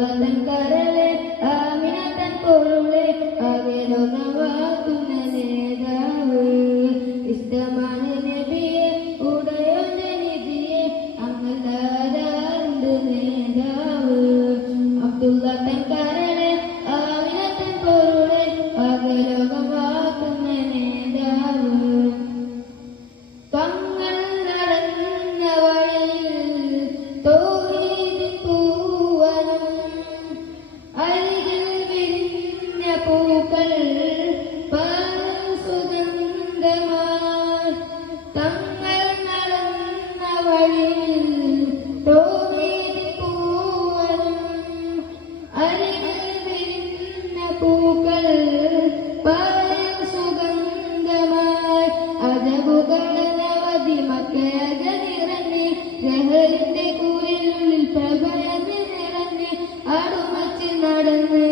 ഭഗവതൻ കരളെ ആമിനതൻ പൊരുളെ അകലുണവാക്കുന്ന നേതാവ്. ഇഷ്ടമാണ് നബിയെ ഉടയുന്ന നിധിയെ അങ്ങലാരാണ്ട് നേതാവ്. അബ്ദുള്ള തൻ കരളെ ആമിനതൻ പൊരുളെ അകലുണവാക്കുന്ന നേതാവ്. തങ്ങൾ നടന്ന വഴിയിൽ അരികിൽ പൂക്കൾ നടന്ന്